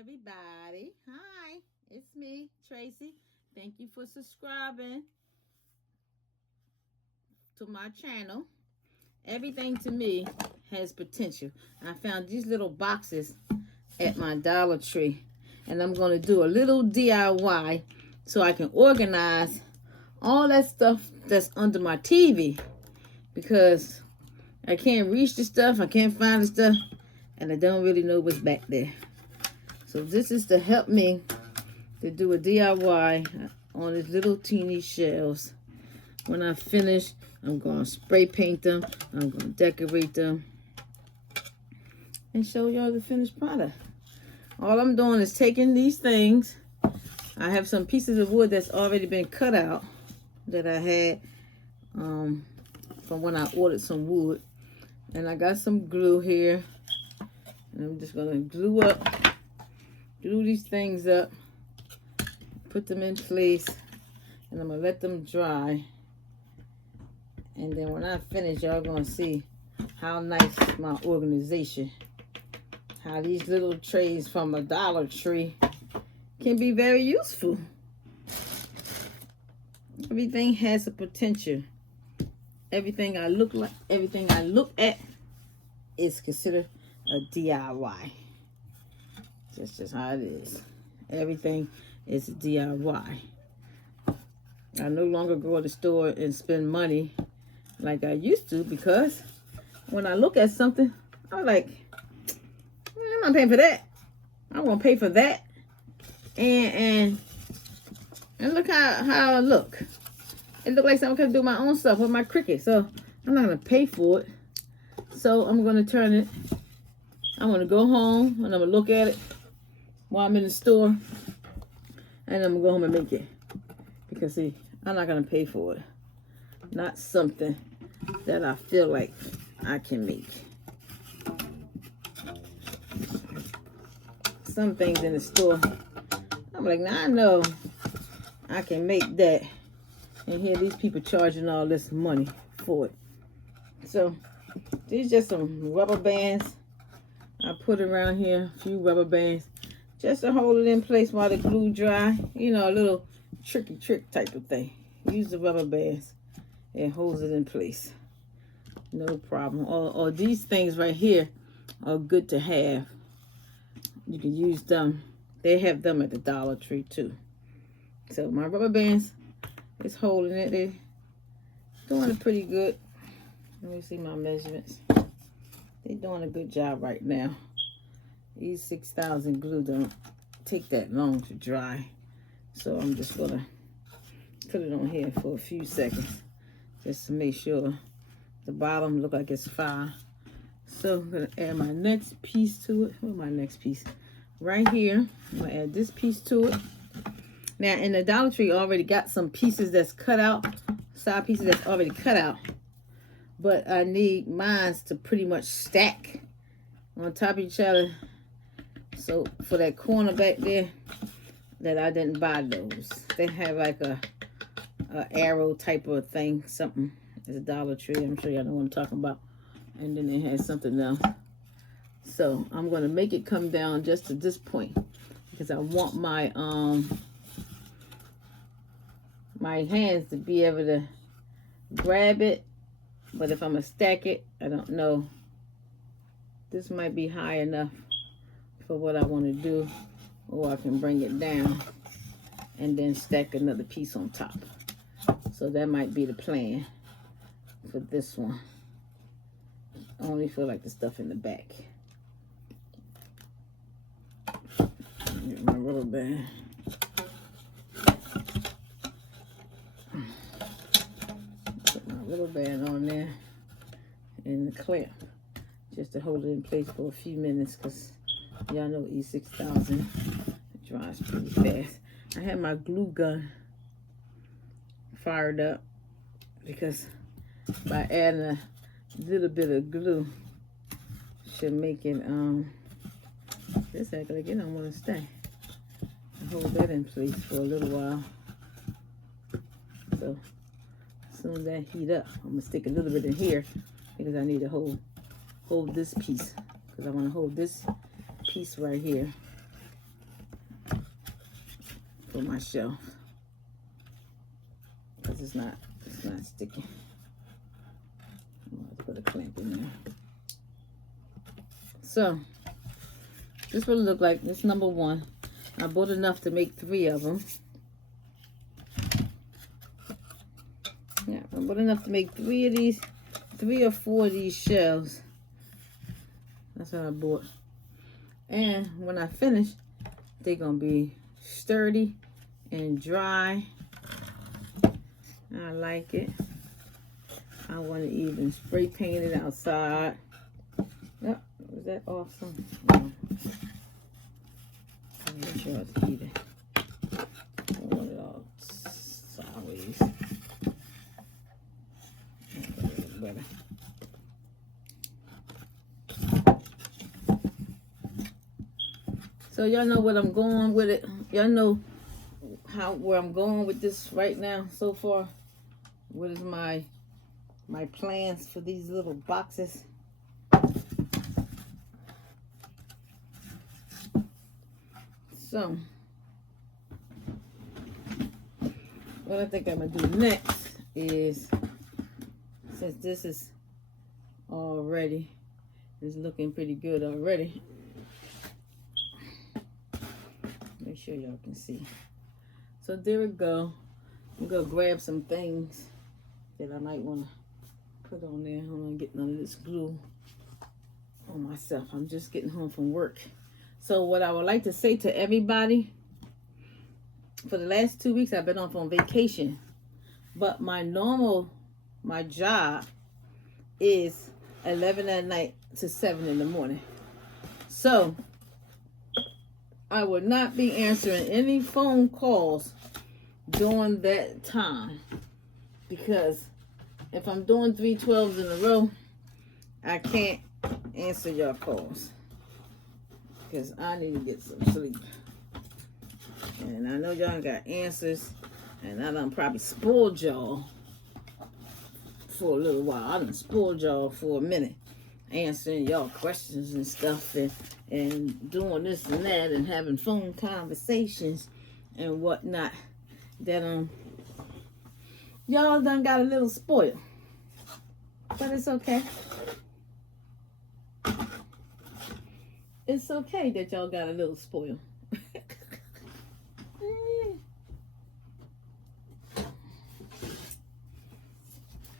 everybody. Hi, it's me, Tracy. Thank you for subscribing to my channel. Everything to me has potential. I found these little boxes at my Dollar Tree, and I'm going to do a little DIY so I can organize all that stuff that's under my TV, because I can't reach the stuff, I can't find the stuff, and I don't really know what's back there. So this is to help me to do a DIY on these little teeny shelves. When I finish, I'm going to spray paint them, I'm going to decorate them, and show y'all the finished product. All I'm doing is taking these things. I have some pieces of wood that's already been cut out that I had from when I ordered some wood. And I got some glue here. And I'm just going to glue these things up, put them in place, and I'm going to let them dry. And then when I finish, y'all going to see how nice my organization, how these little trays from a Dollar Tree can be very useful. Everything has a potential. Everything I look at is considered a DIY. That's just how it is. Everything is a DIY. I no longer go to the store and spend money like I used to, because when I look at something, I'm like, I'm not paying for that. I won't pay for that. And look how I look. It look like something I could do my own stuff with my Cricut. So I'm not gonna pay for it. So I'm gonna turn it. I'm gonna go home and I'm gonna look at it while I'm in the store, and I'm gonna go home and make it. Because see, I'm not gonna pay for it. Not something that I feel like I can make. Some things in the store, I'm like, nah, I know I can make that. And here these people charging all this money for it. So these just some rubber bands I put around here, a few rubber bands, just to hold it in place while the glue dry. You know, a little tricky trick type of thing. Use the rubber bands and holds it in place. No problem. Or these things right here are good to have. You can use them. They have them at the Dollar Tree too. So my rubber bands is holding it. They're doing it pretty good. Let me see my measurements. They're doing a good job right now. These 6,000 glue don't take that long to dry. So I'm just gonna put it on here for a few seconds just to make sure the bottom look like it's fine. So I'm gonna add my next piece to it. Where's my next piece? Right here. I'm gonna add this piece to it. Now in the Dollar Tree, already got some pieces that's cut out, side pieces that's already cut out. But I need mine to pretty much stack on top of each other. So for that corner back there, that I didn't buy those. They have like a arrow type of thing, something. It's a Dollar Tree. I'm sure y'all know what I'm talking about. And then it has something else. So I'm gonna make it come down just to this point, because I want my my hands to be able to grab it. But if I'm gonna stack it, I don't know. This might be high enough for what I want to do, or I can bring it down and then stack another piece on top. So that might be the plan for this one. I only feel like the stuff in the back. Get my rubber band. Put my rubber band on there and the clamp, just to hold it in place for a few minutes, because y'all know E6000 dries pretty fast. I have my glue gun fired up, because by adding a little bit of glue should make it this act like it don't want to stay. I hold that in place for a little while. So as soon as that heat up, I'm gonna stick a little bit in here, because I need to hold this piece, because I want to hold this piece right here for my shelf. Because it's not sticky. I'm going to put a clamp in there. So, this is what it look like. This is number 1. I bought enough to make 3 of them. Yeah, I bought enough to make 3 of these, 3 or 4 of these shells. That's what I bought. And when I finish, they're going to be sturdy and dry. I like it. I want to even spray paint it outside. Oh, was that awesome? No. Make sure it's even. I don't want it all sideways. Better. So y'all know what I'm going with it. Y'all know where I'm going with this right now so far. What is my plans for these little boxes? So what I think I'm gonna do next is, since this is already, it's looking pretty good already. Make sure y'all can see. So there we go. I'm gonna grab some things that I might want to put on there. I'm gonna get none of this glue on myself. I'm just getting home from work. So what I would like to say to everybody, for the last 2 weeks I've been off on vacation, but my job is 11 at night to 7 in the morning. So I will not be answering any phone calls during that time, because if I'm doing 3 12s in a row, I can't answer your calls because I need to get some sleep. And I know y'all got answers, and I done probably spoiled y'all for a little while. I done spoiled y'all for a minute, answering y'all questions and stuff, and doing this and that, and having phone conversations and whatnot. That y'all done got a little spoiled, but it's okay. It's okay that y'all got a little spoiled.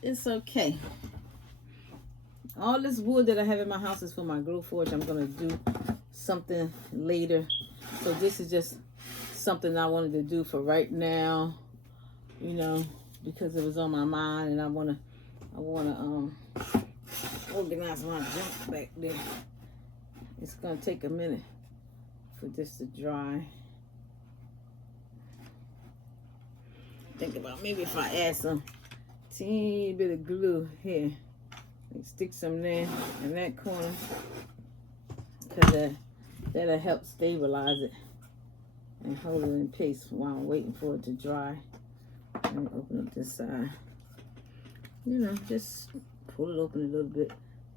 It's okay. All this wood that I have in my house is for my glue forge. I'm gonna do something later. So this is just something I wanted to do for right now, you know, because it was on my mind, and I wanna organize my junk back there. It's gonna take a minute for this to dry. Think about maybe if I add some teeny bit of glue here, and stick some there in that corner, because that'll help stabilize it and hold it in place while I'm waiting for it to dry. Let me open up this side. You know, just pull it open a little bit.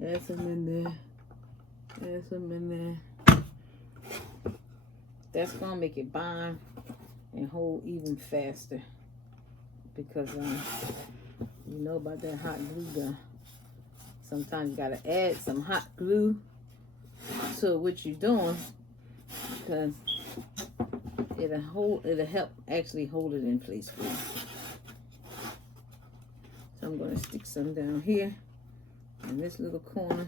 Add some in there. Add some in there. That's gonna make it bind and hold even faster, because you know about that hot glue gun. Sometimes you gotta add some hot glue to what you're doing, because it'll help actually hold it in place for you. So I'm gonna stick some down here in this little corner.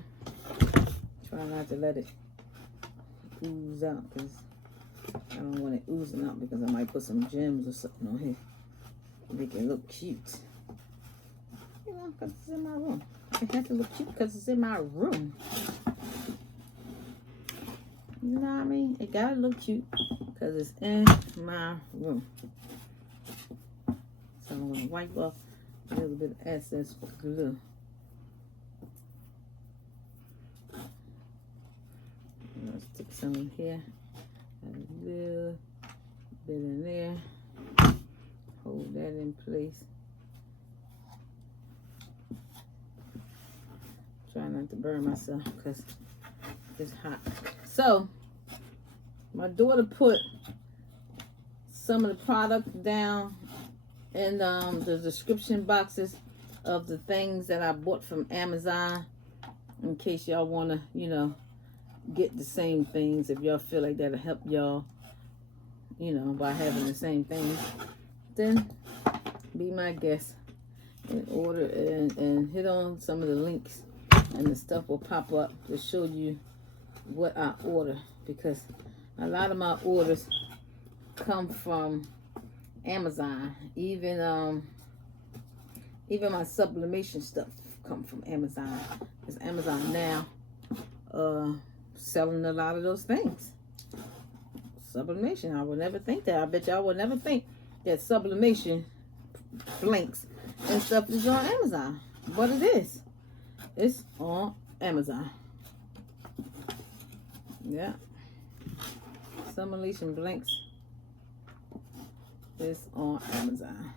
Try not to let it ooze out, because I don't want it oozing out, because I might put some gems or something on here. Make it look cute. You know, because it's in my room. It has to look cute because it's in my room. You know what I mean? It gotta look cute because it's in my room. So I'm gonna wipe off a little bit of excess glue. I'm gonna stick some in here. A little bit in there. Hold that in place. Try not to burn myself because it's hot. So my daughter put some of the products down in the description boxes of the things that I bought from Amazon, in case y'all want to, you know, get the same things. If y'all feel like that'll help y'all, you know, by having the same things, then be my guest and order and hit on some of the links, and the stuff will pop up to show you what I order, because a lot of my orders come from Amazon. Even my sublimation stuff come from Amazon, because Amazon now selling a lot of those things. Sublimation, I would never think that. I bet y'all would never think that sublimation blinks and stuff is on Amazon, but it is. It's on Amazon. Yeah. Sublimation blinks is on Amazon.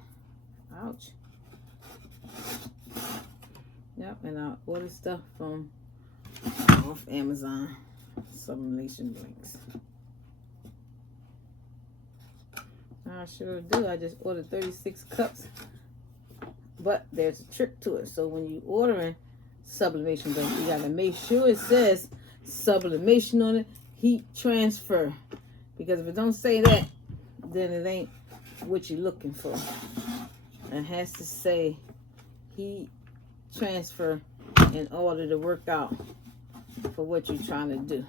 Ouch. Yep, and I order stuff from off Amazon. Sublimation blinks. I sure do. I just ordered 36 cups. But there's a trick to it. So when you ordering sublimation blinks, you gotta make sure it says sublimation on it, heat transfer. Because if it don't say that, then it ain't what you're looking for. It has to say heat transfer in order to work out for what you're trying to do.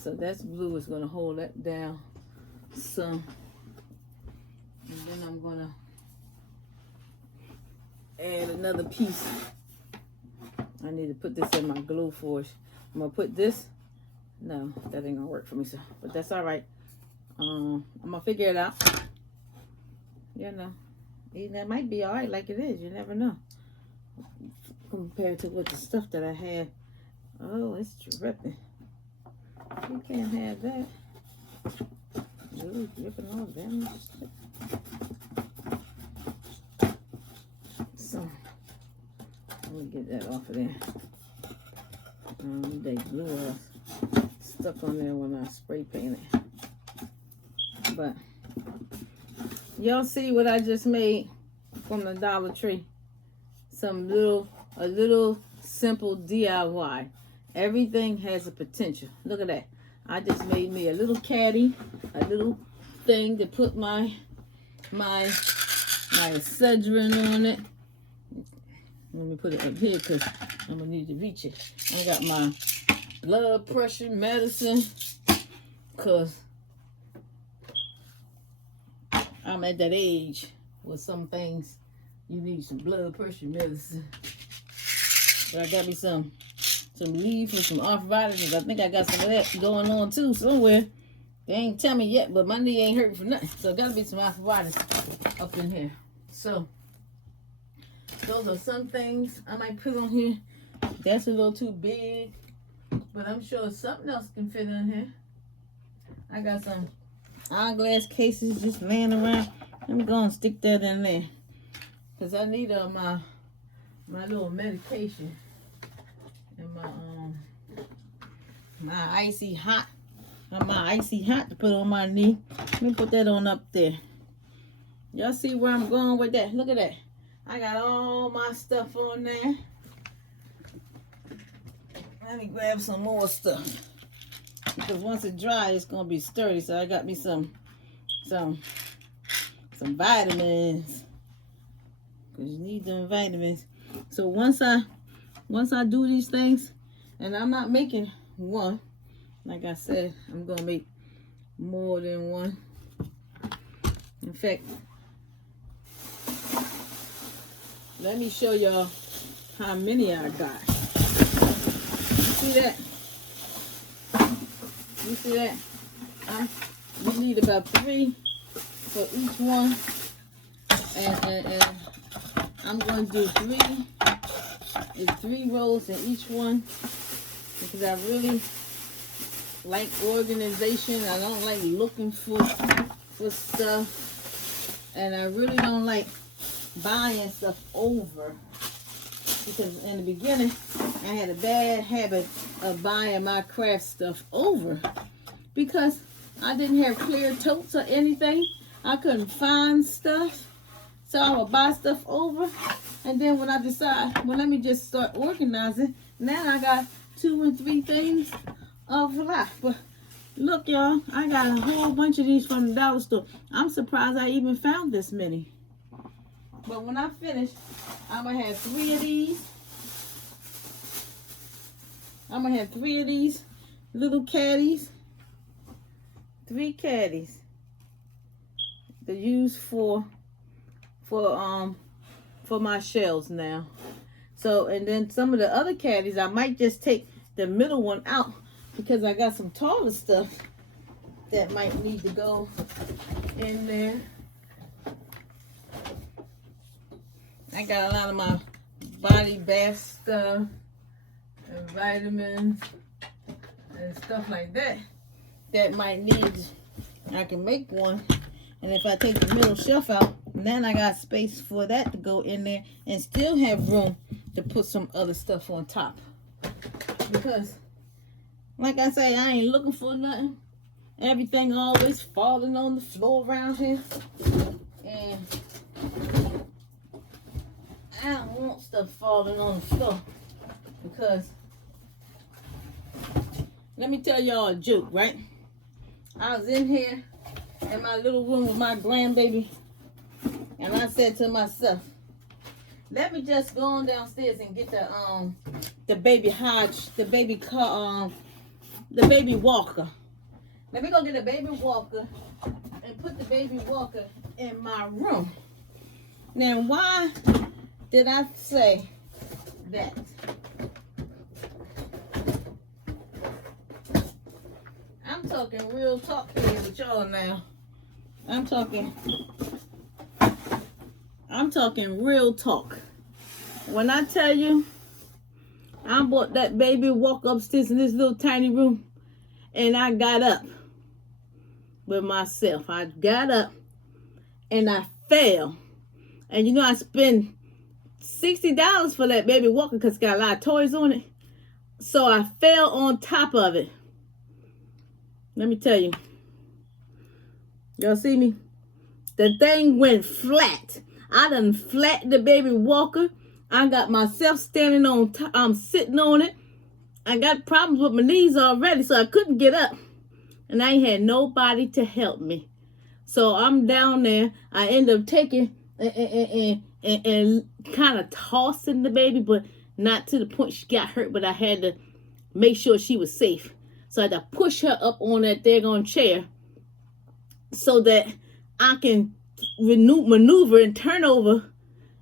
So that's blue. Is going to hold that down some. And then I'm going to add another piece. I need to put this in my glue forge. I'm going to put this. No, that ain't going to work for me. So, but that's all right. I'm going to figure it out. You know. That might be all right like it is. You never know. Compared to what the stuff that I had. Oh, it's dripping. You can't have that. Really dripping all down. So, let me get that off of there. They glue off. Stuck on there when I spray painted. But y'all see what I just made from the Dollar Tree? A little simple DIY. Everything has a potential. Look at that. I just made me a little caddy, a little thing to put my Excedrin on it. Let me put it up here because I'm gonna need to reach it. I got my blood pressure medicine because I'm at that age where some things you need some blood pressure medicine. But I got me some leaf for some arthritis. I think I got some of that going on too somewhere. They ain't tell me yet, but my knee ain't hurting for nothing. So gotta be some arthritis up in here. So those are some things I might put on here. That's a little too big, but I'm sure something else can fit in here. I got some eyeglass cases just laying around. Let me go and stick that in there, cause I need my little medication and my icy hot to put on my knee. Let me put that on up there. Y'all see where I'm going with that? Look at that. I got all my stuff on there. Let me grab some more stuff, because once it dries, it's gonna be sturdy. So I got me some vitamins, because you need them vitamins. So once I do these things, and I'm not making one, like I said, I'm gonna make more than one. In fact, let me show y'all how many I got. You see that? You see that? We need about 3 for each one, and I'm going to do 3 rolls in each one, because I really like organization. I don't like looking for stuff, and I really don't like buying stuff over, because in the beginning I had a bad habit of buying my craft stuff over, because I didn't have clear totes or anything. I couldn't find stuff. So I would buy stuff over. And then when I decide, well, let me just start organizing. Now I got 2 and 3 things of life. But look, y'all, I got a whole bunch of these from the dollar store. I'm surprised I even found this many. But when I finish, I'm going to have 3 of these. I'm going to have 3 of these little caddies. 3 caddies to use for my shells now. So, and then some of the other caddies, I might just take the middle one out because I got some taller stuff that might need to go in there. I got a lot of my body bath stuff and vitamins and stuff like that that might need. I can make one, and if I take the middle shelf out, then I got space for that to go in there and still have room to put some other stuff on top. Because, like I say, I ain't looking for nothing. Everything always falling on the floor around here, and I don't want stuff falling on the floor. Because, let me tell y'all a joke, right? I was in here in my little room with my grandbaby, and I said to myself, let me just go on downstairs and get the baby Hodge, the baby walker. Let me go get a baby walker and put the baby walker in my room. Now, why did I say that? I'm talking real talk here with y'all now. I'm talking real talk. When I tell you, I bought that baby walk upstairs in this little tiny room, and I got up with myself. I got up and I fell. And you know, I spent $60 for that baby walker because it's got a lot of toys on it. So I fell on top of it. Let me tell you. Y'all see me? The thing went flat. I done flattened the baby walker. I got myself standing on top. I'm sitting on it. I got problems with my knees already, so I couldn't get up. And I ain't had nobody to help me. So I'm down there. I end up taking and kind of tossing the baby, but not to the point she got hurt, but I had to make sure she was safe. So I had to push her up on that daggone chair so that I can maneuver and turn over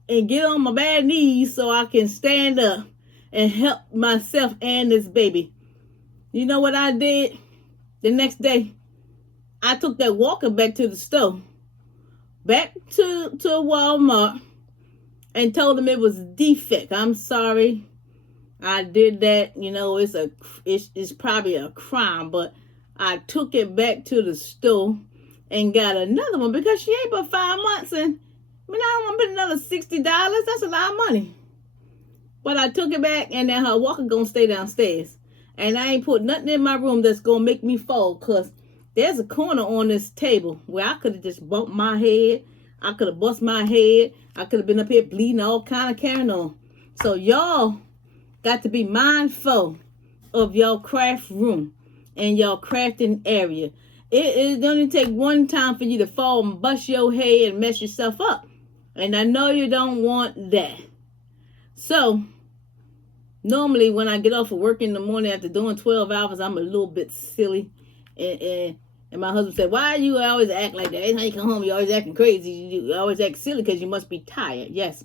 and get on my bad knees so I can stand up and help myself and this baby. You know what I did the next day? I took that walker back to the store, back to Walmart, and told them it was defect. I'm sorry I did that. You know, it's probably a crime, but I took it back to the store and got another one because she ain't but 5 months, and I mean, I don't want to put another $60. That's a lot of money. But I took it back, and then her walker gonna stay downstairs. And I ain't put nothing in my room that's gonna make me fall, because there's a corner on this table where I could have just bumped my head. I could have bust my head. I could have been up here bleeding, all kind of carrying on. So y'all got to be mindful of your craft room and your crafting area. It only take one time for you to fall and bust your head and mess yourself up. And I know you don't want that. So, normally when I get off of work in the morning after doing 12 hours, I'm a little bit silly. And my husband said, why you always act like that? Every time you come home, you always acting crazy. You always act silly because you must be tired. Yes,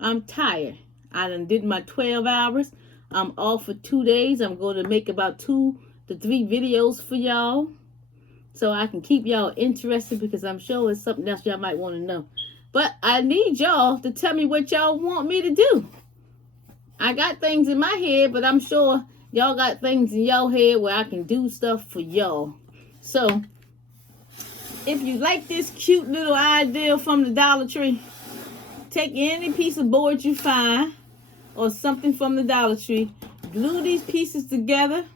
I'm tired. I done did my 12 hours. I'm off for 2 days. I'm going to make about 2 to 3 videos for y'all, so I can keep y'all interested, because I'm sure it's something else y'all might want to know. But I need y'all to tell me what y'all want me to do. I got things in my head, but I'm sure y'all got things in your head where I can do stuff for y'all. So, if you like this cute little idea from the Dollar Tree, take any piece of board you find or something from the Dollar Tree, glue these pieces together,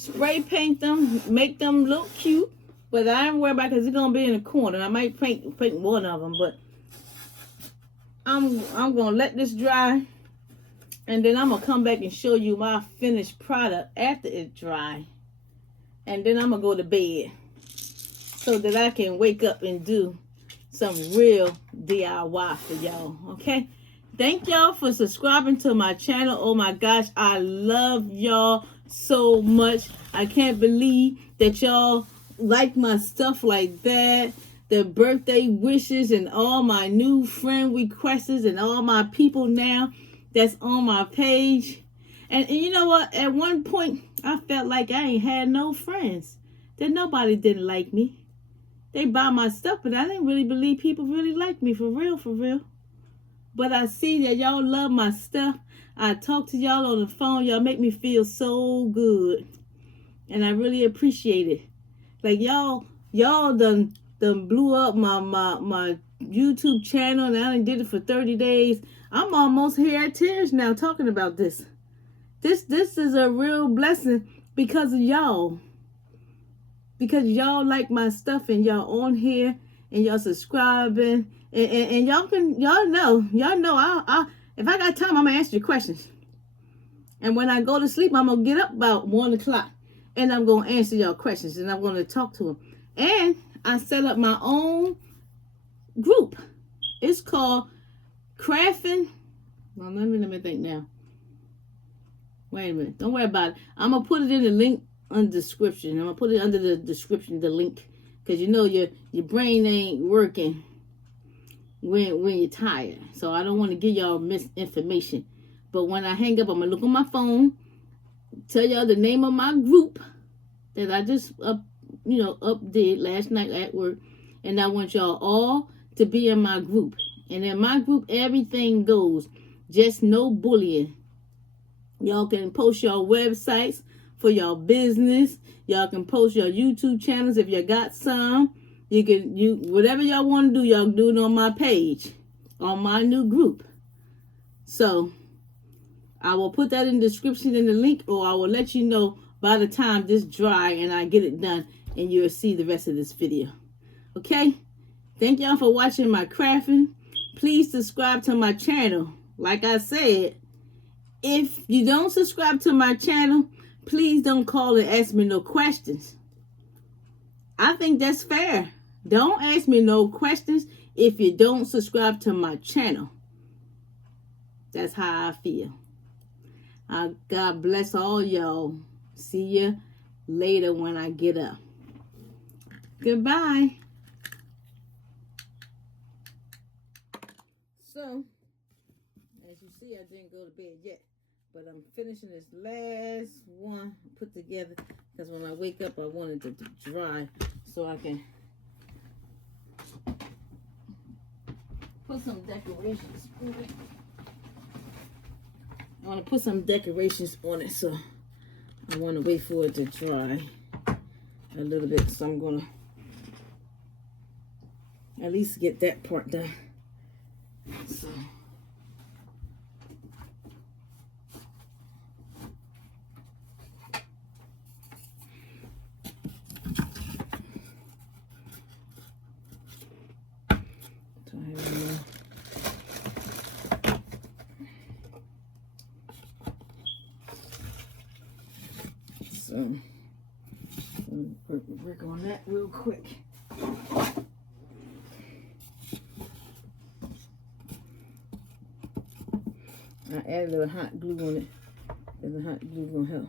spray paint them, make them look cute. But I ain't worried about because it's gonna be in the corner. I might paint one of them, but I'm gonna let this dry, and then I'm gonna come back and show you my finished product after it's dry, and then I'm gonna go to bed so that I can wake up and do some real DIY for y'all. Okay, thank y'all for subscribing to my channel. Oh my gosh, I love y'all so much. I can't believe that y'all like my stuff like that. The birthday wishes and all my new friend requests and all my people now that's on my page. And you know what? At one point, I felt like I ain't had no friends. That nobody didn't like me. They buy my stuff, but I didn't really believe people really like me, for real, for real. But I see that y'all love my stuff. I talk to y'all on the phone. Y'all make me feel so good. And I really appreciate it. Like y'all done blew up my YouTube channel, and I done did it for 30 days. I'm almost here at tears now talking about this. This is a real blessing because of y'all. Because y'all like my stuff and y'all on here and y'all subscribing and y'all know I if I got time, I'm gonna answer your questions. And when I go to sleep, I'm gonna get up about 1 o'clock and I'm gonna answer y'all questions and I'm gonna talk to them. And I set up my own group. It's called Crafting. Well, let me think now. Wait a minute. Don't worry about it. I'm gonna put it in the link on the description. I'm gonna put it under the description, the link, because you know your brain ain't working when you're tired. So I don't want to give y'all misinformation. But when I hang up, I'm gonna look on my phone, tell y'all the name of my group that I just updid last night at work, and I want y'all all to be in my group. And in my group, everything goes. Just no bullying. Y'all can post your websites for your business. Y'all can post your YouTube channels if you got some. Whatever y'all want to do, y'all do it on my page, on my new group. So I will put that in the description in the link, or I will let you know by the time this dry and I get it done, and you'll see the rest of this video. Okay? Thank y'all for watching my crafting. Please subscribe to my channel. Like I said, if you don't subscribe to my channel, please don't call and ask me no questions. I think that's fair. Don't ask me no questions if you don't subscribe to my channel. That's how I feel. God bless all y'all. See you later when I get up. Goodbye. So, as you see, I didn't go to bed yet. But I'm finishing this last one put together because when I wake up, I want it to dry so I can put some decorations on it. I want to put some decorations on it, so I want to wait for it to dry a little bit. So I'm going to at least get that part done. So. So, work on that real quick. I add a little hot glue on it, and the hot glue gonna help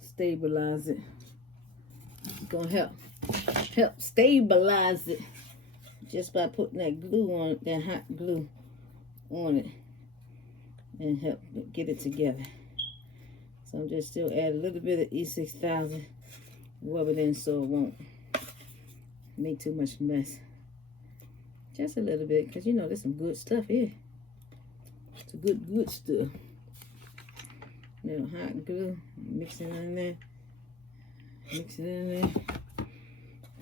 stabilize it. It's gonna help stabilize it just by putting that glue on, that hot glue on it, and help get it together. So I'm just still add a little bit of E6000, rub it in so it won't make too much mess. Just a little bit, because you know there's some good stuff here. It's a good stuff. Little hot glue, mix it in there. Mix it in there.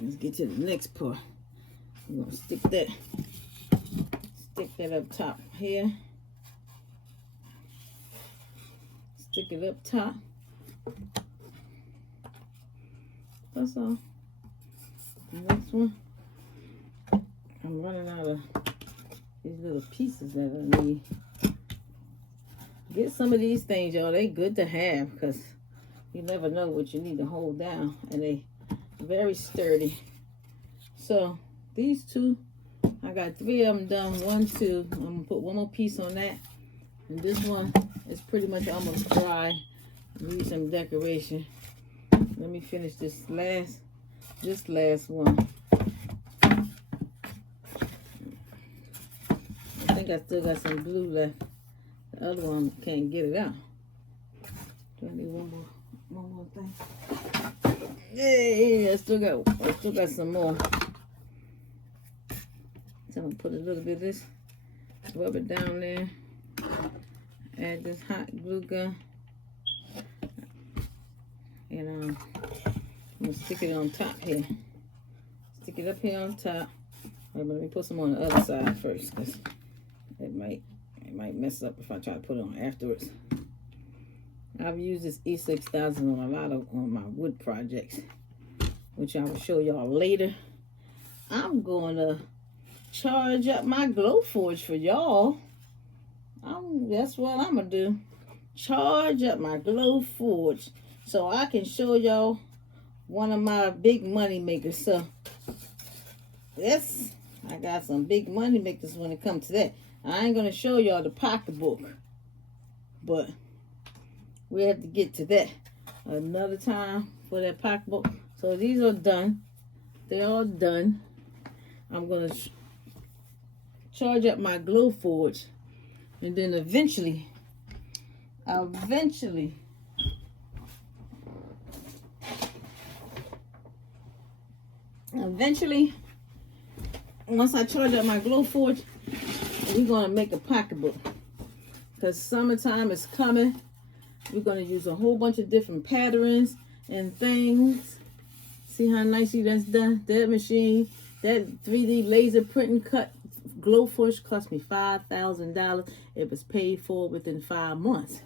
Let's get to the next part. We're gonna stick that up top here. Stick it up top. That's all. The next one, I'm running out of these little pieces that I need. Get some of these things, y'all. They good to have because you never know what you need to hold down, and they very sturdy. So these two, I got 3 of them done. 1, 2. I'm gonna put one more piece on that, and this one is pretty much almost dry. Need some decoration. Let me finish this last one. I think I still got some glue left. The other one can't get it out. Do I need one more thing? Yeah, I still got some more. So I'm gonna put a little bit of this, rub it down there, add this hot glue gun, and I'm gonna stick it on top here. Stick it up here on top. Right, but let me put some on the other side first, because it might mess up if I try to put it on afterwards. I've used this E6000 on my wood projects, which I will show y'all later. I'm gonna charge up my Glowforge for y'all. That's what I'm gonna do. Charge up my Glowforge so I can show y'all one of my big money makers. So yes, I got some big money makers when it comes to that. I ain't gonna show y'all the pocketbook, but we have to get to that another time for that pocketbook. So these are done. They're all done. I'm gonna charge up my Glowforge, and then eventually, once I charge up my Glowforge, we're gonna make a pocketbook, because summertime is coming. We're gonna use a whole bunch of different patterns and things. See how nicely that's done? That machine, that 3D laser printing cut Glowforge cost me $5,000. It was paid for within 5 months.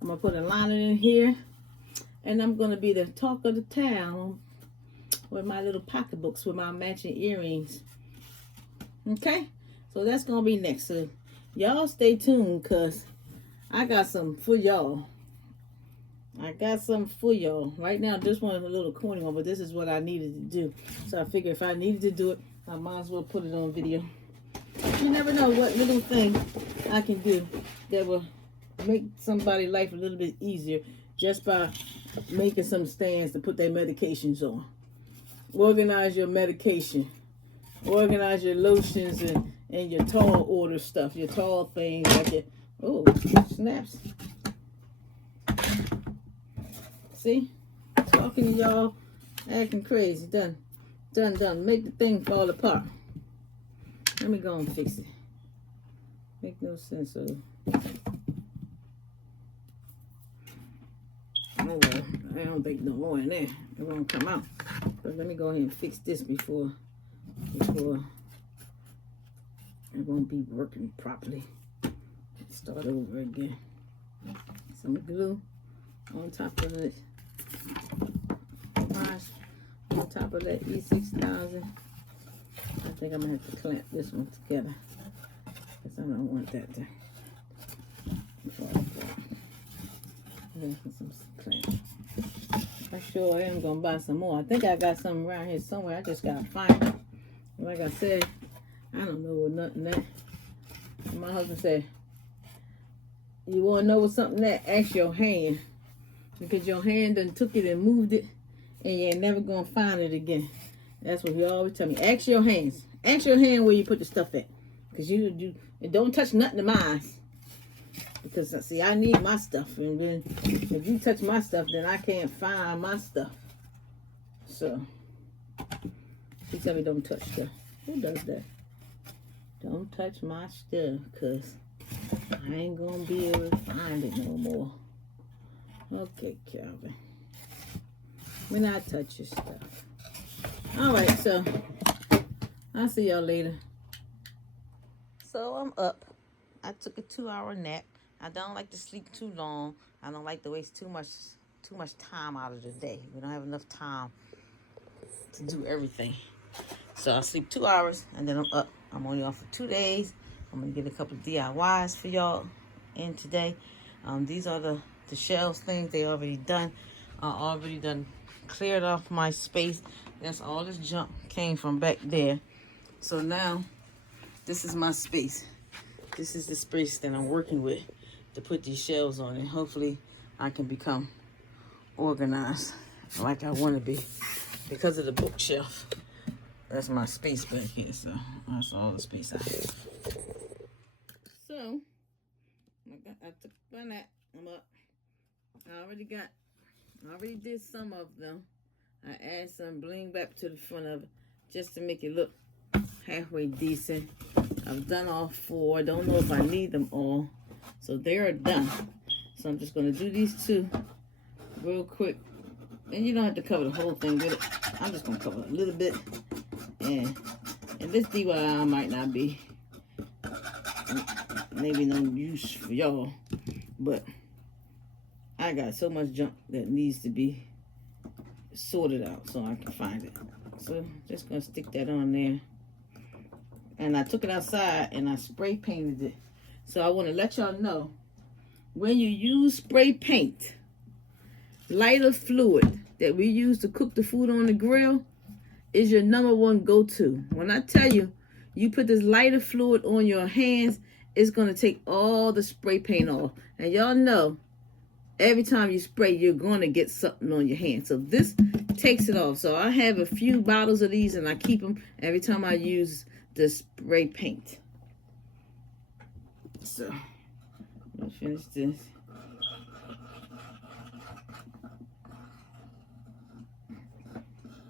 I'm gonna put a liner in here, and I'm gonna be the talk of the town with my little pocketbooks with my matching earrings. Okay, so that's gonna be next. So y'all stay tuned, cause I got something for y'all. Right now, this one is a little corny one, but this is what I needed to do. So I figured if I needed to do it, I might as well put it on video. You never know what little thing I can do that will make somebody's life a little bit easier just by making some stands to put their medications on. Organize your medication. Organize your lotions and your tall order stuff, your tall things like your, oh, snaps. See? Talking to y'all, acting crazy. Done. Make the thing fall apart. Let me go and fix it. Make no sense of it. Oh well, I don't think no more in there. It won't come out. But let me go ahead and fix this before it won't be working properly. Start over again. Some glue on top of this. On top of that E6000. I think I'm gonna have to clamp this one together, because I don't want that to fall apart. Some clamp. I sure am gonna buy some more. I think I got some around here somewhere. I just gotta find it. Like I said, I don't know what nothing that. And my husband said, you wanna know what something that? Ask your hand. Because your hand done took it and moved it, and you ain't never gonna find it again. That's what he always tell me. Ask your hands. Ask your hand where you put the stuff at. Because you don't touch nothing of mine. Because, see, I need my stuff. And then if you touch my stuff, then I can't find my stuff. So, he tell me don't touch stuff. Who does that? Don't touch my stuff, because I ain't going to be able to find it no more. Okay, Calvin. When I touch your stuff. Alright, so I'll see y'all later. So I'm up. I took a 2-hour nap. I don't like to sleep too long. I don't like to waste too much time out of the day. We don't have enough time to do everything. So I sleep 2 hours and then I'm up. I'm only off for 2 days. I'm gonna get a couple of DIYs for y'all in today. These are the shelves things they already done. I already done cleared off my space. That's all this junk came from back there. So now this is my space. This is the space that I'm working with to put these shelves on, and hopefully I can become organized like I want to be because of the bookshelf. That's my space back here, so that's all the space I have. So I took my nap. I'm up. I already did some of them. I add some bling back to the front of it just to make it look halfway decent. I've done all 4. Don't know if I need them all. So they're done. So I'm just going to do these 2 real quick. And you don't have to cover the whole thing with it. I'm just going to cover a little bit. And this DIY might not be maybe no use for y'all. But I got so much junk that needs to be sorted out so I can find it. So just going to stick that on there. And I took it outside and I spray painted it. So I want to let y'all know, when you use spray paint, lighter fluid that we use to cook the food on the grill is your #1 go-to. When I tell you, you put this lighter fluid on your hands, it's going to take all the spray paint off. And y'all know, every time you spray, you're going to get something on your hand. So this takes it off. So I have a few bottles of these and I keep them every time I use the spray paint. So I'm gonna finish this.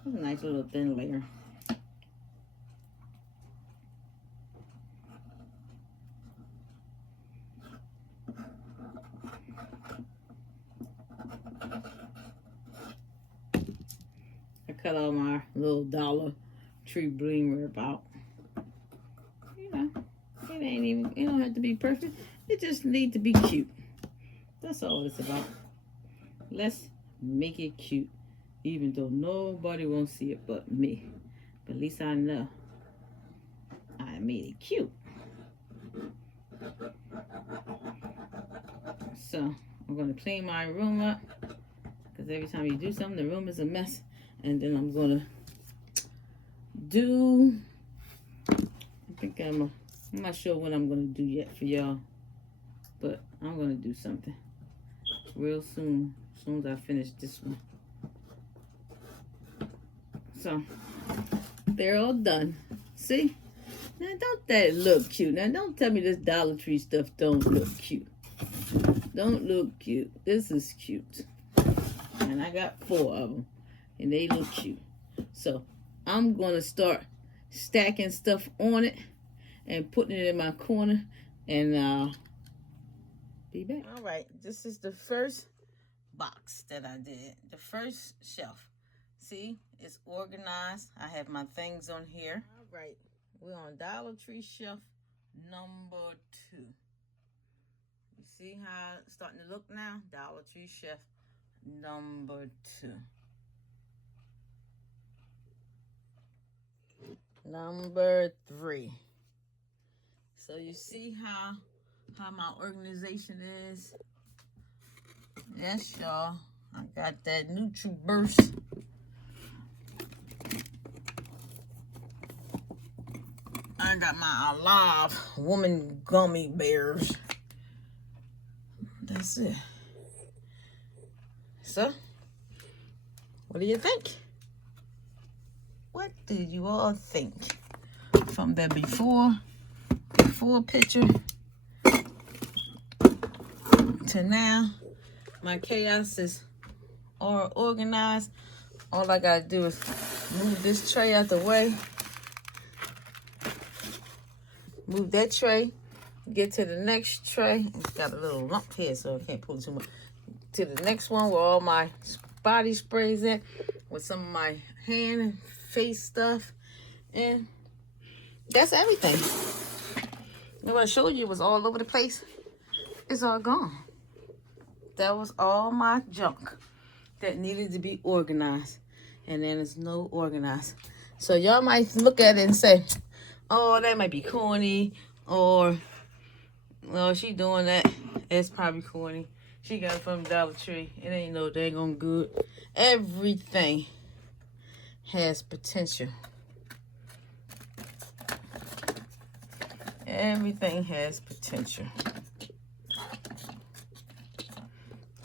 That's a nice little thin layer. I cut all my little Dollar Tree bling wrap out. You know, it don't have to be perfect. It just need to be cute. That's all it's about. Let's make it cute, even though nobody won't see it but me. But at least I know I made it cute. So I'm gonna clean my room up, because every time you do something, the room is a mess. And then I'm gonna do, I'm not sure what I'm gonna do yet for y'all, but I'm gonna do something real soon, as soon as I finish this one. So they're all done. See? Now don't that look cute? Now don't tell me this Dollar Tree stuff don't look cute. Don't look cute. This is cute. And I got 4 of them. And they look cute. So I'm going to start stacking stuff on it and putting it in my corner. And be back. All right. This is the first box that I did. The first shelf. See? It's organized. I have my things on here. All right. We're on Dollar Tree shelf number 2. You see how it's starting to look now? Dollar Tree shelf number 2. Number 3. So you see how my organization is? Yes, y'all. I got that NutriBurst. I got my Alive Woman Gummy Bears. That's it. So, what do you think? What do you all think? From the before picture to now, my chaos is all organized. All I gotta do is move this tray out the way. Move that tray. Get to the next tray. It's got a little lump here, so I can't pull it too much. To the next one where all my body sprays at, with some of my hand and face stuff. And that's everything. And what I showed you was all over the place. It's all gone. That was all my junk that needed to be organized. and then it's no organized. So y'all might look at it and say, oh, that might be corny, or, well, she doing that. It's probably corny. She got it from Dollar Tree. It ain't no daggone good. Everything has potential. Everything has potential.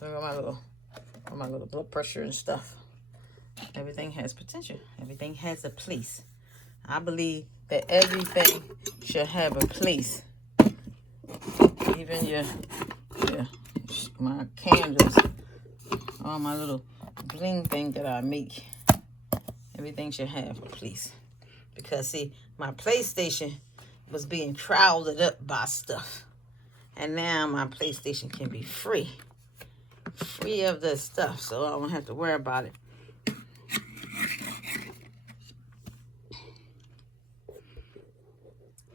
Look at my little blood pressure and stuff. Everything has potential. Everything has a place. I believe that everything should have a place. Even my candles, all my little bling thing that I make. Everything should have a place. Because see, my PlayStation was being crowded up by stuff. And now my PlayStation can be free. Free of the stuff, so I don't have to worry about it.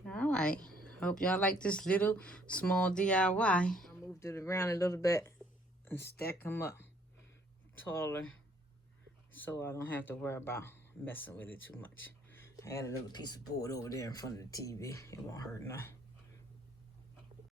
All right. Hope y'all like this little small DIY. I moved it around a little bit and stack them up taller so I don't have to worry about messing with it too much. I had a little piece of board over there in front of the TV. It won't hurt none.